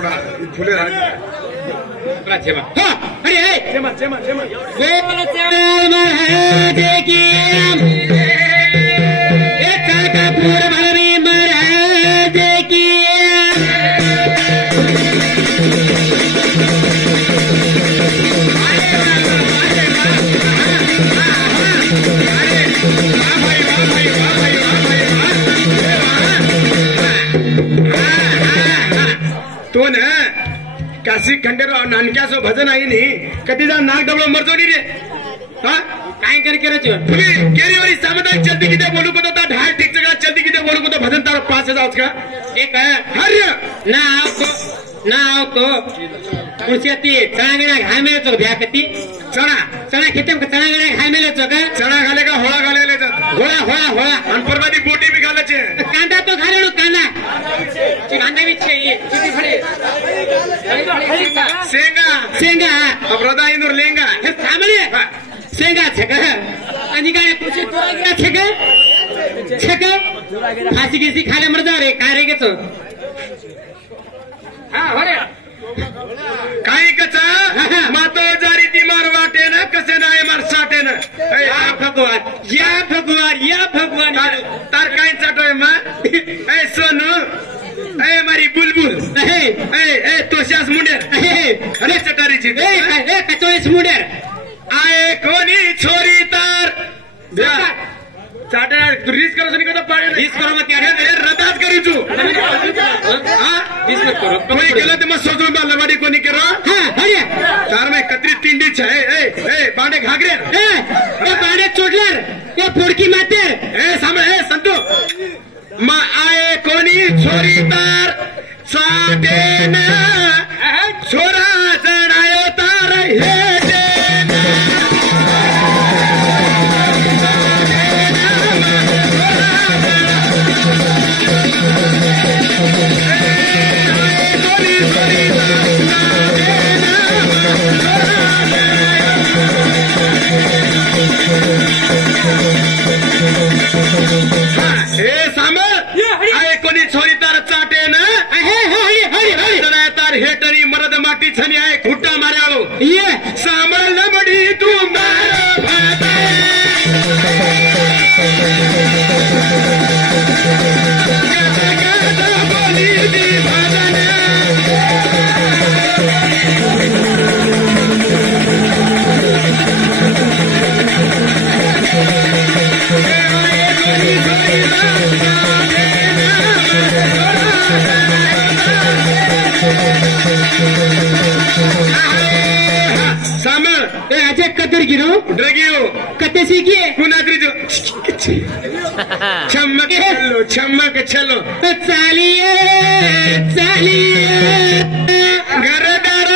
फुले जेमा अरे जेमा जेमा जेमा बोल चल महाराज की एक काकापुर भरवी महाराज की तो ना काशी खंडेराव नानक्याचं भजन आहे नी कधी जा नाक डबळ मरजोडी रे हा काय करे तुम्ही केरीवरी सामुदायिक चलती किती बोलू को तो ढाल ठीक जगह चलती किती बोलू को तो भजन तार 5000 का एक हर्य नाव को कुर्सी चणागड्या घाल मिळतो भ्याकती चणा किती चणागड्या घाल मिळतो का चणा घाले का होळा घालेले जात होळा आणि परवादी बोटी बी घालायचे कांदा तो घालेलो कांदा भी चाहिए किती फळे शेंगा अपराधा इंदूर लेंगा हे सामने शेंगा छक आणि काय कुर्सी तोरा छक फाशी गिसी खाले मर जा रे काय रे घेतो हा हो रे काही कचा मातो जारी ती मार वाटे ना कसे नाही मार साटे ना या भगवान तार काय चाटोय मा ए सोनू ए मारी बुलबुल ए तोशास मुंडेर अरे चटारीची ए कचोळीस मुंडेर आए कोणी छोरी तार चाटा रीस करो सुनी को पाडे रीस करो मत यार रदात करू तू हां रीस मत करो कोई गेला ते मग सोजून बा लवाडी कोणी करो हां अरे तार में कतरी तिंडी छे ए बांडे घागरे ए बांडे चोडलर ए फोडकी मातेर ए सामे ए संतू मा आए कोणी छोरी तार साटे ना छोरा जणायो तार हे कोणी छोरी तार चाटे ना तार हेटनी मरद माटी छनी आहे खुट्टा मार्यालो ये सांभळ बडी तू मार भाता बोली दी भजन कतर गिरो ड्रगियो कते सीखिए कुनाद्री जो छम्मक चलो चालिए घरदार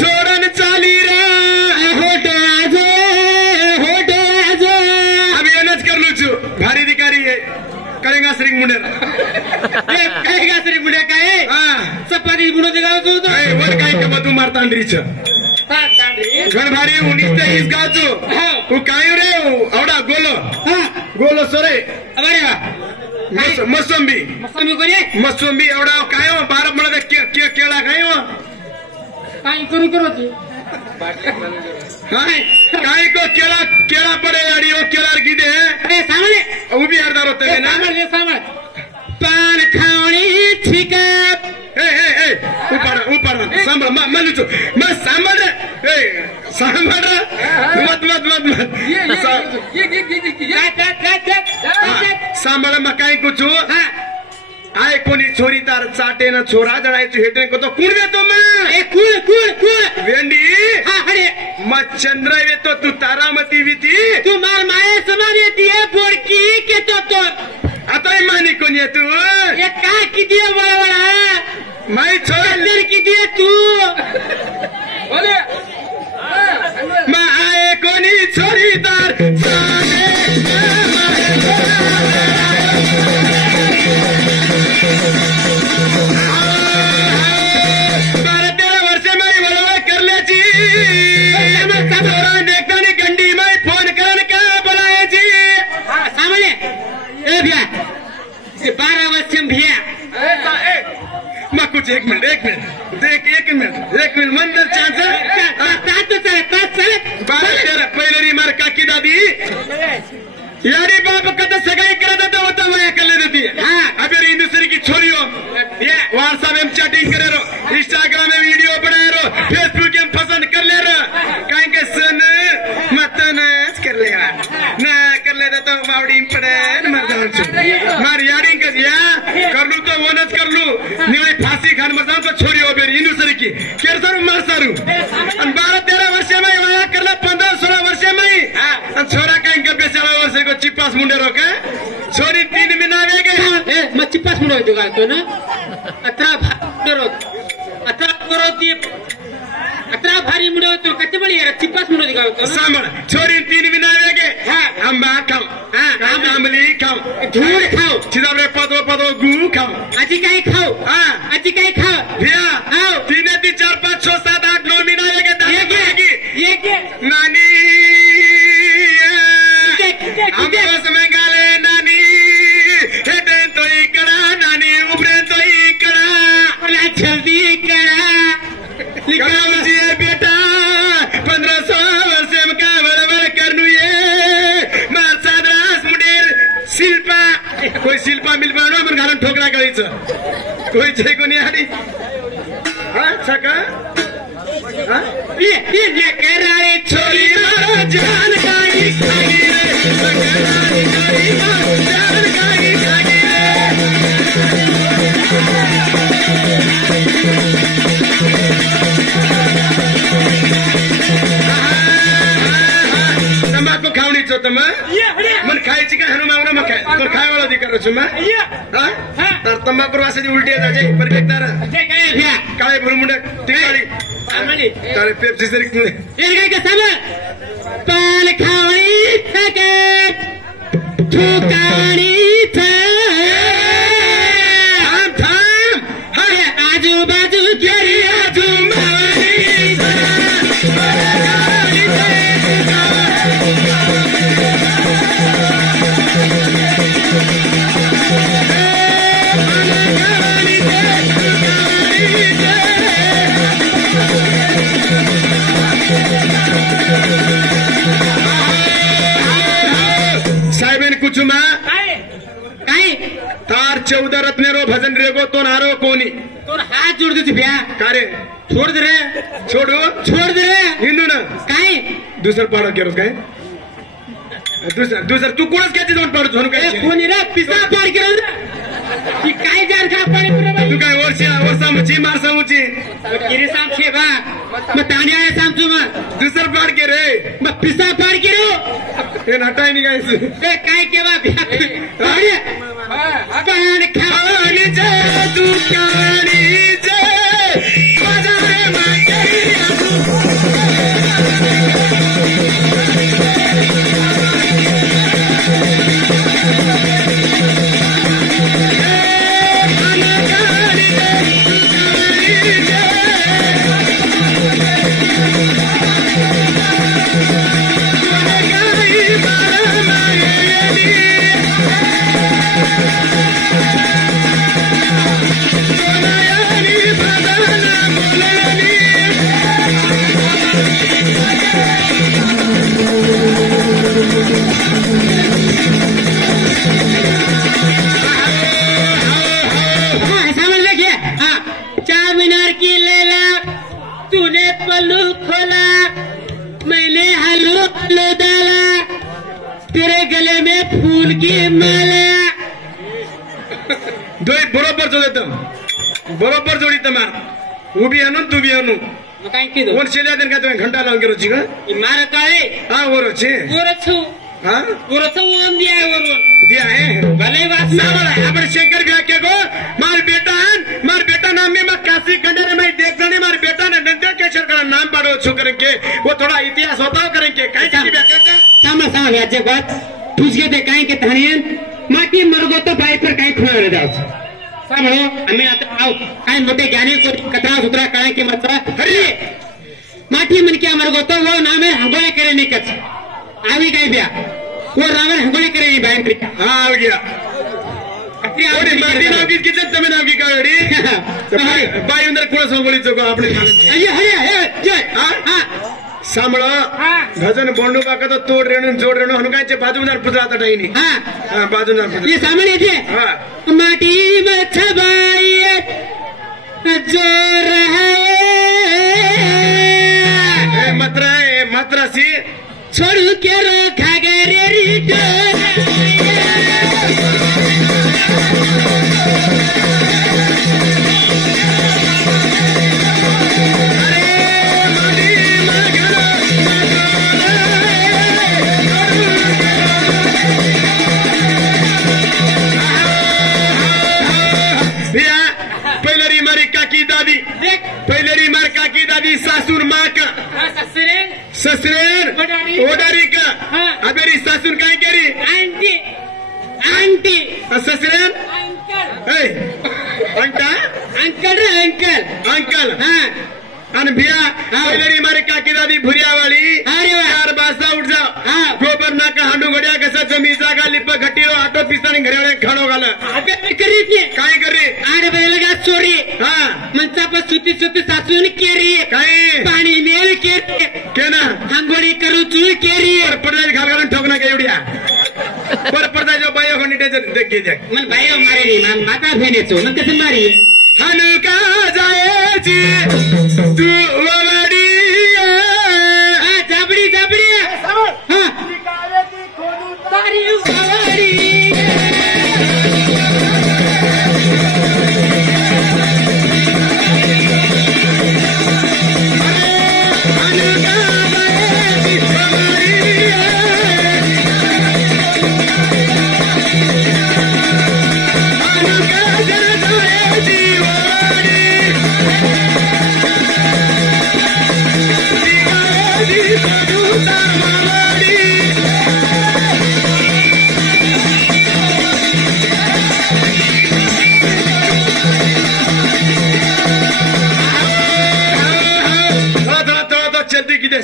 छोड़न चाली रे होटे आजो अभी एनच कर लू छू भारी अधिकारी है करेगा श्री मुंडे काय चपाती बुडो जगाव तो वर काय का तू मारता अंडरीच घर भारी 19-20 गाजो तू काय रे आवडा गोलो सोरे मोसंबी मोसंबी एवढा काय हो 12 म्हणा केळा काय हो काय करू काय को केळा पडे अडी ओ केळार गिदे अरे सामने उभी हरदार होते ना सामने पान खावणी ठिका ऊपर सांभाळ मालूचो मग सांभाळ रे सांभाळ सांभाळ मग काय कुचू आय कोणी छोरी तार चाटे ना छोरा जणायची हेटे को तो कुण येतो कुळ वेंडी अरे मग चंद्र येतो तू तारामती विती तू मार माया समान येते बोडकी केतो तो आता मानी कोण येतो ये काय किती वळवळा माई छोरा किती तू मा आय कोणी छोरी तार गंडी माई फोन कर बोलायची सामने 12 वर्ष भैया मग कुछ एक मिनट एक मिनिट मंदिर चान्स पहिले रिमार काकी दादी यारी बाप कदा सगाई करत होता मैं कर देती अभी हिंदुस्तानी की छोरी हो व्हाट्सएप में चैटिंग करे रो इंस्टाग्राम में वीडियो बनाए रो फेसबुक में पसंद कर ले रो कहीं के सन मत न कर ले ना कर ले तो मावड़ी पड़े मार यारी कर लू तो वो नच कर लू निवडे फांसी खान मरता तो छोरी हो बेरी हिंदुस्तानी की केर सारू मार सारू 12-13 वर्ष में वया करला 15-16 वर्ष में छोरा कहीं के बेचारा वर्ष को चिपास मुंडे रोके छोरी 3 महीना वेगे मग चिप्पास मुंडे होतो घालतो ना 18 भारी मुंडे होतो कच्चे बळी चिप्पास मुंडे घालतो सांभाळ छोरी 3 महीना वेगे आंबा खाऊ आंबली खाऊ धूळ खाऊ चिदाबरे पदो गु खाऊ आजी काय खाऊ आजी काय खाऊ भैया 3 4 5 6 7 8 9 महीना वेगे ये नानी मेंगाले नानी हेटेन तो इकड़ा नानी उबरे तो इकड़ा जल्दी काम जी बेटा 1500 वर्ष में का बराबर करनु ये मार सादरास मुडेर शिल्पा कोई शिल्पा मिलपा नो मन घालून ठोकरा करायचं कोई छे कोणी आडी छका ये करारे छोरी मारो जान गाई खाई रे जान गाई खाई तंबाकू खावणी छो तम मन खायची का हनुमान मग खाय वाला अधिकार छु म तर तंबाकू वासाची उलटी जाजे परफेक्ट काय भरमुंड तिकाळी तारे पेप्सी सरी ये काय का पाल खावणी थके ठुकाणी थांब आजूबाजू केरी कुछ काय तार 14 रत्ने रो भजन रेगो तो नारो कोणी तो हात जोड़ दे भैया का रे छोड़ दे रे छोड़ दे रे हिंदू ना काय दुसर पाडो केरो काय दुसर तू कोणच काय जाऊन पाडो झोन काय कोणी रे पिसा पाड केरो की काय जार का पाणी पुरे तू काय वर्षा मुची मारसा मुची किरी साम छे बा मैं ताणी आले साम तू म दुसर पाड के रे मैं पिसा पाड केरो हे हटाय नहीं गाइस ए काय केवा भैया पान खावणी जे दुकानी जे बाजारे मागे पल्लू खोला मैंने हलू डाला तेरे गले में फूल की माला दोय बरोबर बरोबर जोडी तमार उभी आणून तू बी आणू काय किदो कोण शेल्या देन का तुम्ही घंटा लावून गेलो ची का मार काळे हा वरोचे वरछु हाँ ओम दिया है दिया है भले बात आपण शंकर भैया के गो मार बेटा नाम में मैं काशी खंडर में देख जाने मार बेटा ने नंदा केशर का नाम पाड़ो छो करेंगे वो थोड़ा इतिहास बताओ करेंगे कैसे की व्याख्या सामा व्याजे बात तुझे दे काय के तहनियन माटी मरगो तो बाई पर काय खोळ रे जाऊ सांभळो आम्ही आता आव काय मोठे ज्ञानी को कथा सुत्रा काय के मत हरी माटी मन के मरगो तो वो नामे हंगोले करे निकच आवी काय ब्या वो रावण हंगोले करे नहीं बैंक हाँ आ गया माटी नाव की किती तुम्ही नाव की कावडी बाई अंदर कोण सांगोलीचं को आपण सांभळ भजन बोंडू बाका तो तोड रेणू जोड रेणू हनुकायचे बाजूदार पुत्र आता टाईनी बाजूदार पुत्र ये सामने येते माटी में छबाई जोर है मात्रासी छोड़ू के रखा गए पहिलेरी मार काकी दादी सासूर माक ससरेन ओडारी का अबेरी सासूर काय केली आंटी आंटी ससरेन अंटा अंकल आणि भिया पहिलेरी मारे काकी दादी भुरियावाळी चार बाजता उठ जाओ गोबर नाका हांडू गड्या कसा जमी जागा लिप घटीरो ऑटो पिसाने घरी खाणो घाल काय करे आडे बदलगा चोरी मनचा पर सुती सासून केरी काय पाणी मेल केरी केना आंघोळी करू चुळ केरी पडदा घाल घालून ठोकना काय एवढ्या पडदा जो बाई होणी त्याचे मन बाई मारे मान माता फेनेचो मन कसं मारी हनुका जायची तू वडी जाबडी तारी वडी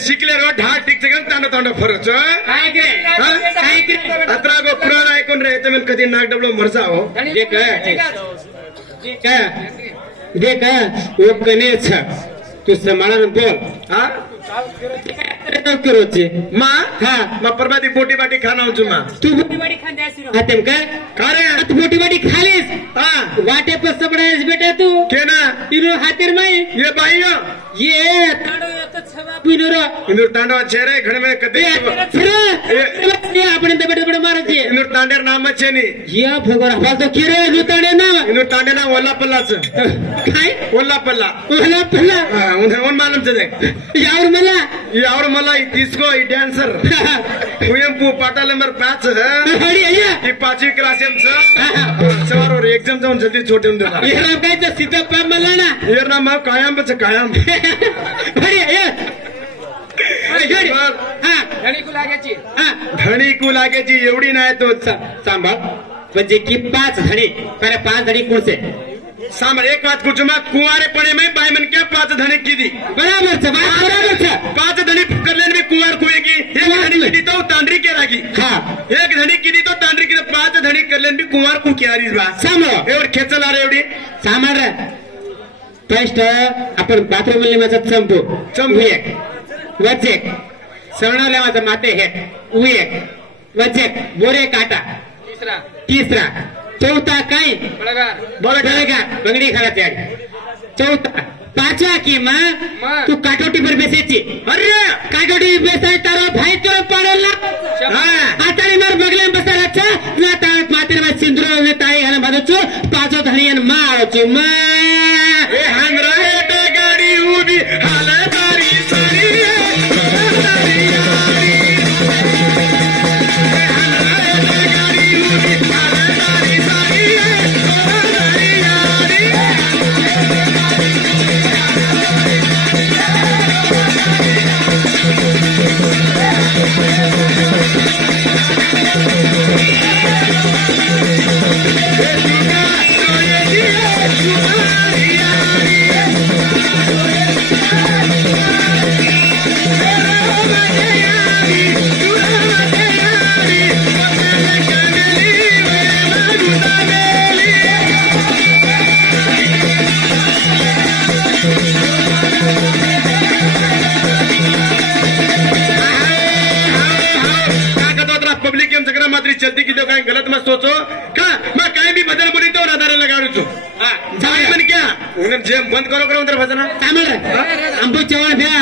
शिकले रो ढा टिक तांड तांड फरच अत्रा गो पुराण ऐकून रे तुम्ही कधी नाक डबलो मरजा हो देख वो कनेच तू समाळान बोल हा करोचे मा परबादी बोटी बाटी खाना हूं मा तू बोटी बाटी खान द्यासी आतेम का रे तू बोटी बाटी खालीस वाटे पर सबड़ास बेटा तू केना इनो हातिर मई ये बाई ये तांडो तो छवा पिनोरो इंदुर तांडवा छेरे घण में कदे ये आपण दबड मारो छे इंदुर तांडेर नाम छे नी या भगोर हवा तो केरे इंदुर तांडे नाम इंदुर तांडे नाम ओला पल्लाच काय ओला पल्ला उन मालूम छे यावर मला इसको डांसर कुएंपू पाटा नंबर 5 है 5वी क्लास सवार और एग्जाम जाऊन जल्दी छोटे देना ये नाम काय सीताप्पा मला ना ये नाम कायम कायम धणी को लागायची एवढी नाही तो सांभाळ म्हणजे की 5 धणी पहले 5 धणी कोणसे सांभाळ एक बात कुछ मा कुंवारेपणे में बाई मन क्या 5 धणी कीदी बराबर छे 5 धणी करले में कुंवार कुएगी एक धणी कीदी तो तांडरी के रागी एक धणी कीदी तो तांडरी की 5 धणी करले में कुंवार को क्यारीस बा सांभाळ एवढ खेचल आरे एवढी सांभाळ फर्स्ट आपण बाथरूम मध्ये माझा चंपू एक वचेक सरणावल्या माझा माते हे एक वचेक बोरे काटा तीसरा चौथा काय बळगा बंगडी खाण्याची आडी चौथा 5वा की मां तू काटोटी पर बेसायची अरे काटोटी बेसाय तारो भाई तो पडला आताळी मार बगले बसायला ना ताळत मातेर मा सिंदूर ने ताई हन बदचो 5 धनियन मारचो मा ए हंगरा गाडी उभी हालदारी सरी Hey, पब्लिक एम जगह मात्र चलती की कहीं गलत मत सोचो का मैं कहीं भी भजन बोली तो नादारे लगाड़ू छू मन क्या उन्हें जेम बंद करो करो उधर भजन अंबू चवण भ्या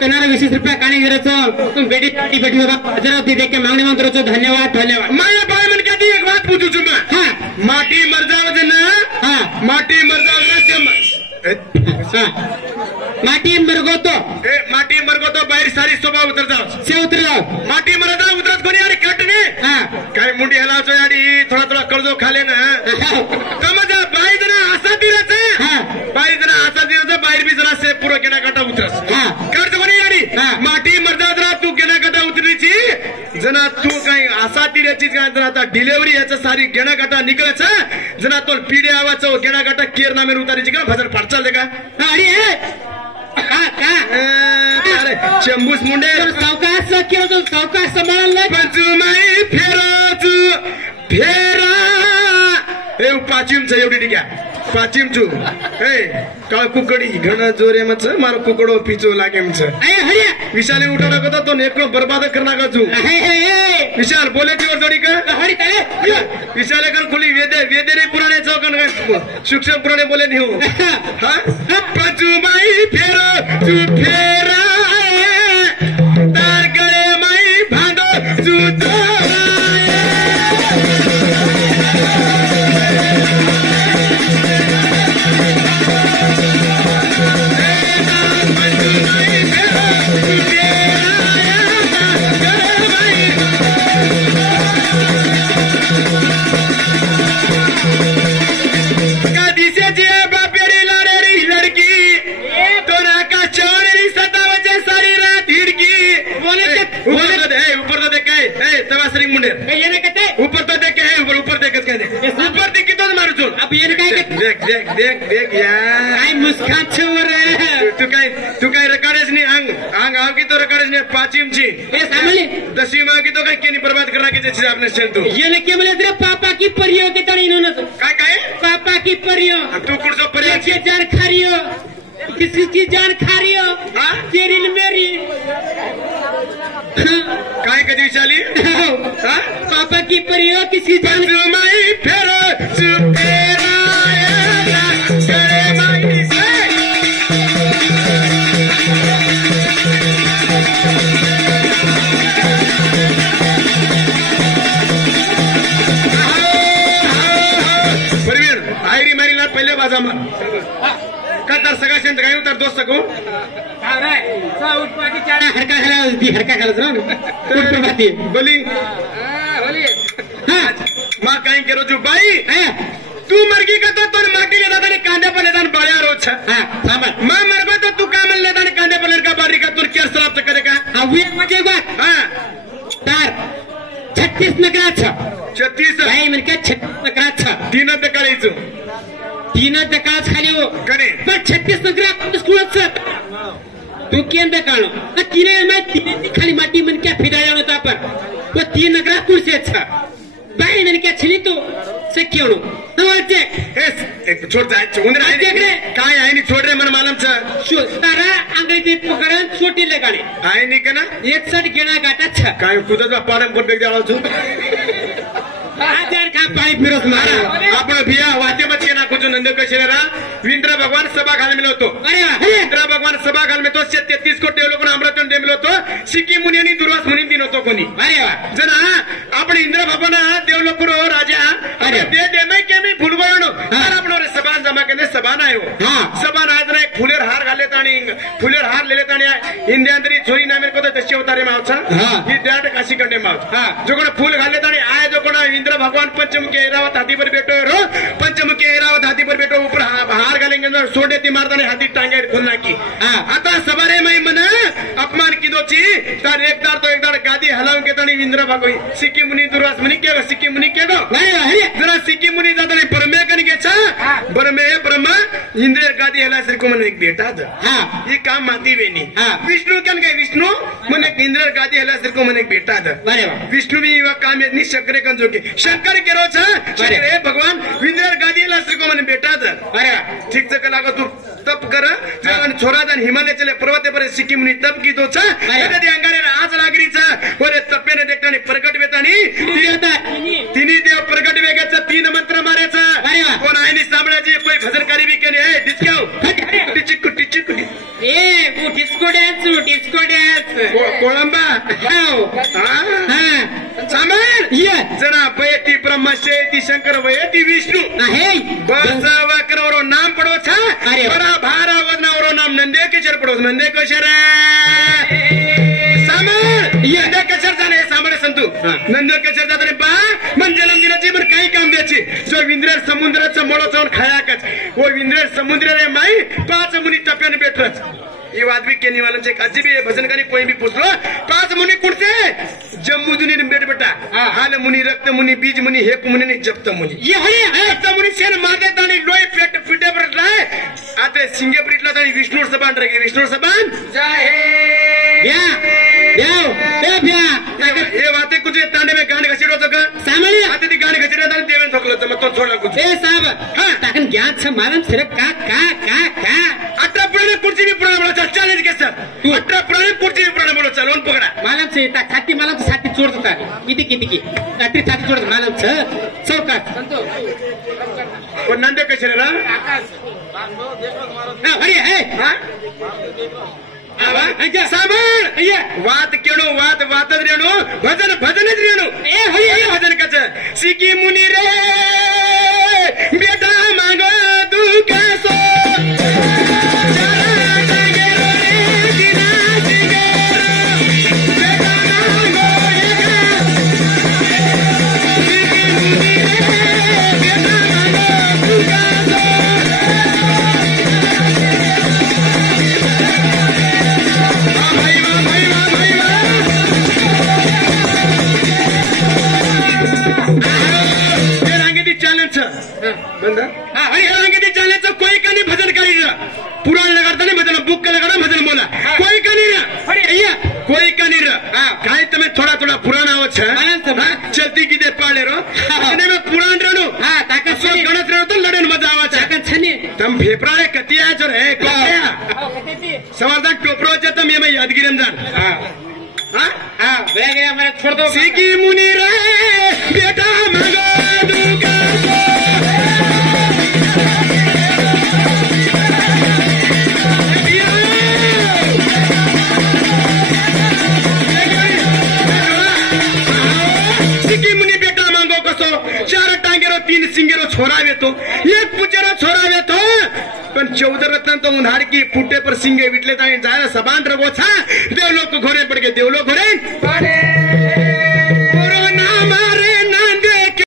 कनारा 20 रुपया काणी करायचो तुम बेटी पार्टी बैठी बाबा हजारा ती देख के मागणी मान करो धन्यवाद धन्यवाद माया बाय मन क्या दी एक बात पूछू छू मैं हाँ माटी मर जाओ जना हाँ माटी मर जाओ माटी मरगो तो बाहेर सारी स्वभाव उतर जाओ से उतर जाओ माटी मर जाओ उतरत कोणी अरे कटने हाँ काय मुंडी हलावचो याडी थोडा थोडा कर्जो खाले ना समजा बाई जना असा दिराच हाँ बाई जना असा दिराच बाहेर बी जरा से पुरो गेना काटा उतरस हाँ कर्ज कोणी याडी हाँ माटी मर जाओ जरा तू गेना काटा उतरीची जना तू काही असा दिराची काय जरा आता डिलिव्हरी याचं सारी गेना काटा निकळच जना तो पिढे आवाचं गेना काटा केर नामेर उतारीची का भजन फाटचाल दे का अरे अरे चंबूस मुंडे सावकाश केलं तो सावकाश सांभाळला पंचमाई फेरा हे पाचिमच एवढी ठीक आहे पाचिमचू हे काळ कुकडी घण जोरे मच मारो कुकडो पिचो लागे मच हरिया विशाले उठा टाकतो तो नेकलो बर्बाद करना का तू विशाल बोले की और जोड़ी का हरी करे विशाले कर खुली वेदे रे पुराने चौकन सूक्ष्म पुराने बोले नहीं हो हाँ पंचमाई फेरा तू फेरा तार गळे माई भांडो तू ऊपर तो देख के है ऊपर देख के ऊपर देख के तो मारू चल अब ये काय देख यार काय मुस्कान छोर तू काय रकाडेस नहीं आंग आव की तो रकाडेस नहीं पाचिम छी ए सामली दसवीं माह की तो काय केनी बर्बाद करना की जैसे आपने चल तू ये ने के बोले तेरे पापा की परियो के तणी इन्होंने काय पापा की परियो तू कुछ तो परियो के जान खारियो किसी की जान खारियो हां तेरी मेरी काय कधी विचारली हां पापा की परियो किसी जान माई फेरो सुपेरा करे माई परवीन आयरी मारीला पहिले बाजा मार का तर सगळा शेंट काय उतर दोस्त सको हरका खाला बोली माँ कहीं के रोजू भाई तू मरगी का तो माटी ले दादा ने कांदे पर लेदान बड़ा रोज माँ मरगो तो तू कामल लेदान कांदे पर लड़का बारी का तुर केर सलाब तक करेगा मजे बात हाँ तार 36 नकरा 36 भाई मन क्या 36 नकरा 3 तकाळीचो 3 तकाळ खाली हो करे पण 36 नकरा स्कूलच तू केंद्र काढो तीन खाली माटी मन क्या फिराया होता पर वो 3 नकरा कुर्सी अच्छा बाई मन क्या छिली तो से क्यों एक छोड़ जाए उंदर आहे काय आहे नि छोड़ रे मन मालम छ तारा अंगड़ी ते पकड़न छोटी लगाने आहे नि कना एक साइड गेना गाटा छ काय कुदचा पाडम पर बेग जाळो छु हजार का पाई फिरोस मारा आपण भिया वाते मत के ना कुछ नंद कशेरा इंद्र भगवान सभा घाल मिलो तो अरे इंद्र भगवान सभा घाल में तो 33 कोटी लोक अमृतन दे मिलो तो सिक्की मुनी दुर्वास मुनी दिन होतो कोणी अरे वा जना आपण इंद्र भगवान देवलोपुर राजा अरे दे मैं के मी भूल गयो तर आपण रे सभा जमा केले सभा नाही हो हां सभा आज रे फुलेर हार घाले ताणी फुलेर हार लेले ताणी इंद्रियांतरी छोरी नामेर को तशी अवतारे मावचा ही द्याट काशी कंडे माव जो कोण फूल घाले ताणी आय जो कोण इंद्र भगवान पंचमुखी ऐरावत हाथी पर बैठो रो पंचमुखी ऐरावत हाथी पर बैठो ऊपर हार घालेंगे सोडे ती मारताने हाथी टांगे खुलना की आता सवारे मैं मन अपमान की दोची तर एकदार गादी हलाव के देतानी इंद्र भागोई सिक्की मुनी दुर्वास मुनी के सिक्की मुनी के जरा सिक्की मुनी जातानी ब्रह्मे कन गेचा ब्रह्मे ब्रह्मा इंद्र गादी हेला श्री को मन एक बेटा था ये काम माती वेनी विष्णु कन गए विष्णु मन एक इंद्र गादी हेला श्री को मन एक बेटा था विष्णु भी वह काम यदि शंकर कन जो के शंकर के रोज शंकर भगवान इंद्र गादी हेला श्री को मन बेटा था ठीक से कला तू तप कर छोरा जान हिमालय चले पर्वते पर सिक्किम नी तप की तो अंगारे आज लागरीचा बरे तपेने देखतानी प्रगट वेतानी तिन्ही देव प्रगट वेगाचा 3 मंत्र मारायचा कोण आईनी सांभाळायची कोई भजनकारी भी केले हे डिस्काऊ टिचिक टिचिक ए डिस्को डान्स कोळंबा सांभाळ जरा पयती ब्रह्मा शेती शंकर वयती विष्णु बस वाकरवरो नाम पडो छा बरा भारा वजनावरो नाम नंदे केशर पडो नंदे केशर नंदे केशर जाणे सांभाळे संतू नंदे केशर जाताने बा मन जन्म दिनाची पण काही काम द्यायची जो विंद्रेर समुद्राचा मोळो जाऊन खायाकच वो विंद्रेर समुद्र रे माई 5 मुनी तप्याने बेटरच ये आदमी के निवालन से अजीब है भजन करी कोई भी पूछ लो 5 मुनि कुठसे जम्मू दुनी बेट बेटा हाल मुनि रक्त मुनि बीज मुनि हेप मुनि नहीं जप्त मुनि ये रक्त मुनि शेन मार देता नहीं लोई पेट पिटे पर लाए आते सिंगे प्रीटला तानी विष्णु सबान रहे विष्णु सबान जय ये बातें कुछ तांडे में गाने घसीडो का सामान्य आते ती गाने घसीडो तानी देवेन ठोकलो तर मग तो छोडला कुछ ए साहब ताकन ज्ञान छ मालम सिर्फ का 18 पुराने कुर्सी भी पुराने बोलो चल चैलेंज के सर 18 पुराने कुर्सी भी पुराने बोलो चल उन पकड़ा मालम से ता खाती मालम से साथी चोर देता किती रात्री साथी चोर मालम छ चौकात वो नंदे कशे रे अरे है वात केणो वातच रेणू भजनच रेणू भजन कच सिकी मुनी रे बेटा मांगो तू कैसो कोई का नहीं भजन करी पुराण लगाता नहीं भजन बुक का लगाना भजन बोला कोई का नहीं कोई का नहीं काय तुम्हें थोड़ा पुराना हो चलती की दे पाले रो में पुराण रहनो गणत रहो तो लड़न मजा आवा तम फेफड़ा रे कतिया जो है सवाल टोपरो तम ये मैं यादगिरी जान मैं छोड़ दो सीकी मुनि रे बेटा मांगो दूंगा सिंगेरो छोरा वेतो एक पुचेरो छोरा वेतो पण 14 रत्न तो उन्हार की फुटे पर सिंगे विटले जायला सबान रगो छा देव लोक घोरे पडके देव लोक घोरे